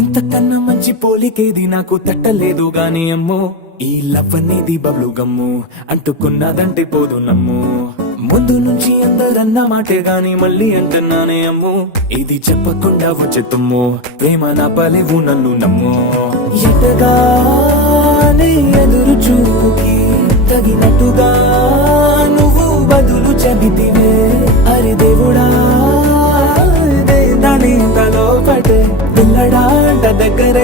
ఇంతకన్నా మంచి పోలికేది నాకు తట్టలేదు గాని అమ్మో, ఈ లవ్ అనేది బబ్లు గమ్ము, అంటుకున్నదంటే పోదు నమ్ము. ముందు నుంచి అందరన్న మాటే గాని మళ్ళీ అంటున్నానే అమ్ము, ఇది చెప్పకుండా వచ్చే తుమ్ము, ప్రేమ నా పలేవు నన్ను నమ్ము. ఎటగానే ఎదురు చూపుకి తగినట్టుగా నువ్వు బదులు చెబితివే, అరి దేవుడా దాని తలో పటే పిల్లడా అంట దగ్గరే